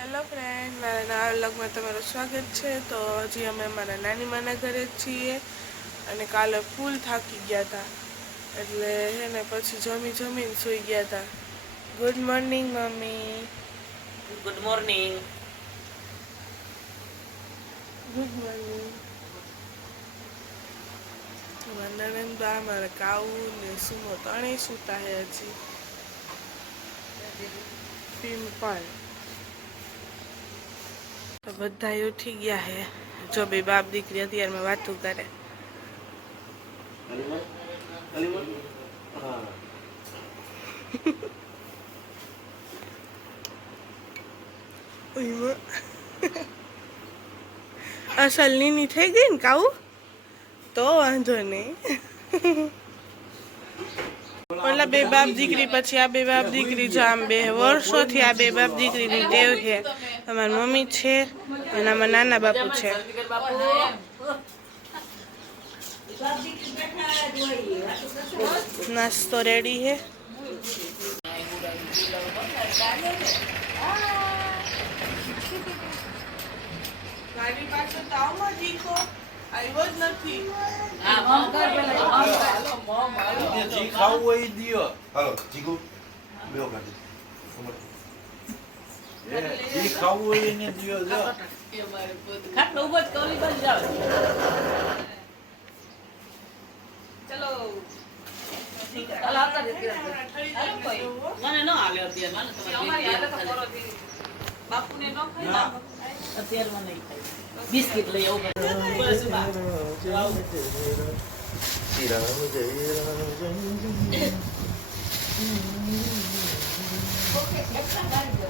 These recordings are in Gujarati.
હેલો ફ્રેન્ડ, મારા નવા વ્લોગમાં તમારું સ્વાગત છે। તો હજી અમે અમારા નાની માના ઘરે જ છીએ અને કાલે ફૂલ થાકી ગયા હતા એટલે હે ને પછી જમીને સૂઈ ગયા હતા। Good morning mummy. Good morning. Good morning. Narendra મારા કાઉ ને સુમો ત્રણેય સૂતા હે હજી સિમ્પલ તો બધા ઉઠી ગયા હે। જો બે બાપ દીકરી અત્યારમાં વાતું કરે। અસલ નીની થઈ ગઈ ને કાઉ તો વાંધો નહીં। ઓલા બે બાપ દીકરી પછી આ બે બાપ દીકરી જો આમ બે વર્ષોથી આ બે બાપ દીકરીની ટેવ છે। અમારી મમ્મી છે અને આમાં નાના બાપુ છે। નાસ્તો રેડી છે। મારી પાસે તાવમાં જીકો આવ્યો જ નથી। જી ખાવું હોય ઈ દિયો। હાલો જીગુ બેઓ કાઢી જી ખાવું હોય એને દિયો જો ખાટલો ઉભો કોલી બાજુ જાવ ચલો હાલ આવતા દે મને ન આલે અત્યારે મને તમારે આલે તો કરો થી બાપુને ન ખાઈ ના અત્યારે મને નહીં ખાઈ બિસ્કિટ લઈ આવો બસ બા શ્રી રામ જય રામ ઓકે એકલા ગાડી દો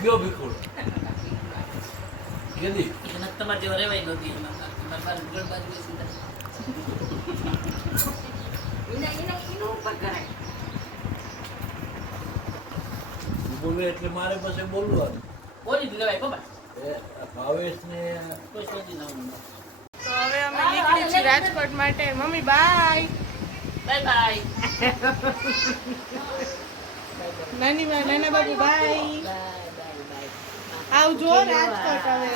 ગયો બિલકુલ કેદી તમારે જેવા રેવાય નહોતી તમારે બાર ગળ બાજુ બેસી એનો ઉપર કરાય બોલે એટલે મારે પાસે બોલવાનું બોલી જ લેવાય બાબા ભાવેશ ને કોઈ શોધી ના તો હવે અમે નીકળી છીએ રાજકોટ માટે। મમ્મી બાય બાય બાય નાની માં નાના બાબુ બાય આવજો રાજકોટ હવે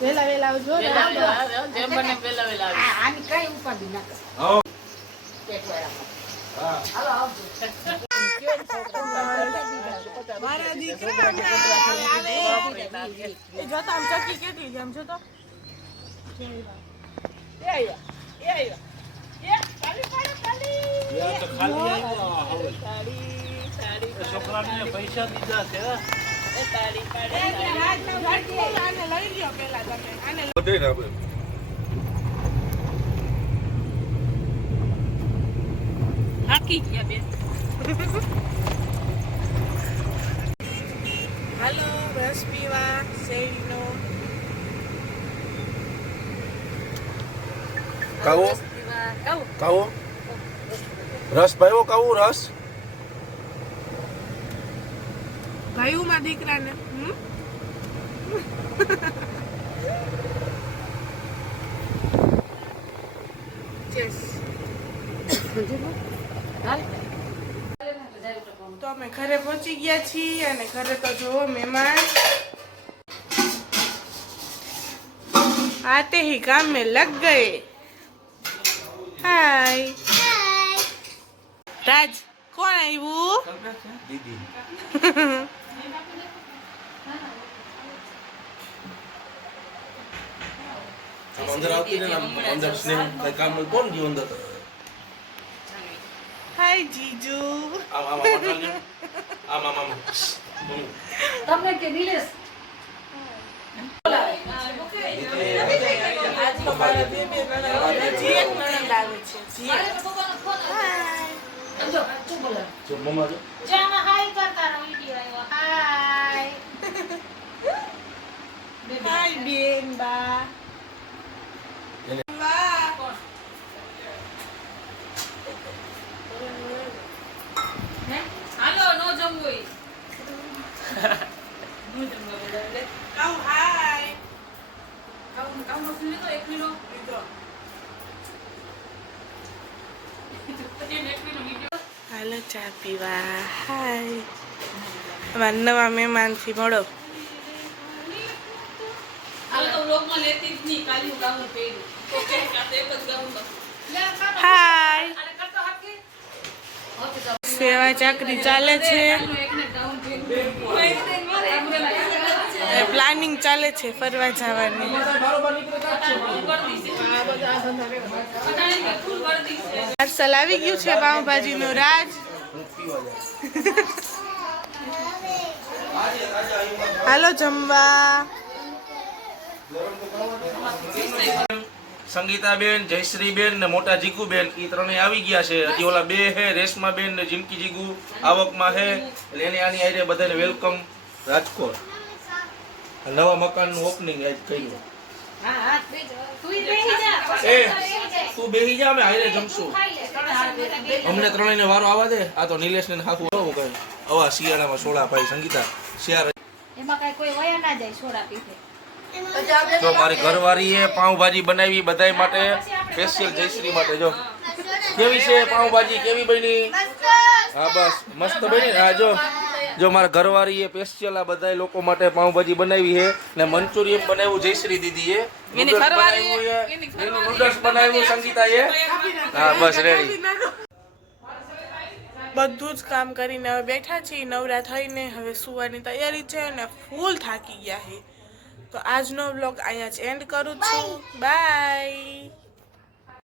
વેલા આવજો જેમ બને વેલા આની કઈ ઉપાધિ ના કર આવો હા હાલો આવજો મારા દીકરા આવે એ જોતો આમ ચકી કેટલી છે આમ જોતો એ આવ્યા યા તો ખાલી આવ્યો હવે છોકરાને પૈસા દીધા છે આને લઈ લ્યો પેલા તમે આને બધે રાબે હાકી ગયા બે હાલો રસ પીવા શેરડીનો કાવો કાવો રસ ભાઈઓ કાવો રસ ભાઈ માં દીકરાને તો અમે ઘરે પહોંચી ગયા છીએ અને ઘરે તો જોવો મહેમાન आते ही काम में लग गए। हाय राज कौन है वो दीदी अंदर आती है ना अंदर स्नेह का काम में कौन जी अंदर हाय जीजू आम તમને કે નિલેશ मम्मा હાય કરતા રહો વિડિયો આવ્યો હાય બેન બા હાલો નો જમવું હોય. નો જમવું બધા કાઉ હાય કામ નો લીધો એક લીધો હાલો ચા પીવા હાય અમારા નવા મહેમાનથી મળો હાલો તો વ્લોગમાં લેતી જ નહીં કાલી હું ગાઉન પહેર્યું તો કે કાતે એક જ ગાઉન હાય આને કરતો હાકી સેવા ચાકરી ચાલે છે એકને ગાઉન પહેર્યું પ્લાનિંગ ચાલે છે ફરવા જવાની પાર્સલ આવી ગયું છે પાઉંભાજીનું રાજ હાલો જમવા સંગીતાબેન, જયશ્રીબેન ને મોટા જીગુબેન ઈ ત્રણેય આવી ગયા છે. હજી ઓલા બે હે રેશમાબેન ને જિંકી જીગુ આવકમાં હે એટલે એને આની આરે બધાને વેલકમ રાજકોટ. નવા મકાનનું ઓપનિંગ આજ કર્યું. એ તું બેહી જા અમે હારે જમશું. અમને ત્રણેયને વારો આવવા દે. આ તો નિલેશને હાખું આવું કઈ આવા શિયાળામાં સોડા ભાઈ સંગીતા શિયાળ એમાં કાંઈ કોઈ વયા ના જાય સોડા પીતે. જો મારી ઘરવાળીએ પાઉંભાજી બનાવી બધાય માટે સ્પેશિયલ જયશ્રી માટે. જો કેવી છે પાઉંભાજી, કેવી બની? હા બસ મસ્ત બની. હા જો મારા ઘરવાળીએ સ્પેશિયલ આ બધાય લોકો માટે પાઉંભાજી બનાવી છે ને મંચુરિયન બનાવ્યું જયશ્રી દીદીએ, નૂડલ્સ બનાવ્યું સંગીતાએ. હા બસ રેડી. બધું જ કામ કરીને હવે બેઠા છીએ નવરા થઈને હવે સુવાની તૈયારી છે અને ફૂલ થાકી ગયા છે તો આજનો વ્લોગ અહીંયા જ એન્ડ કરું છું બાય.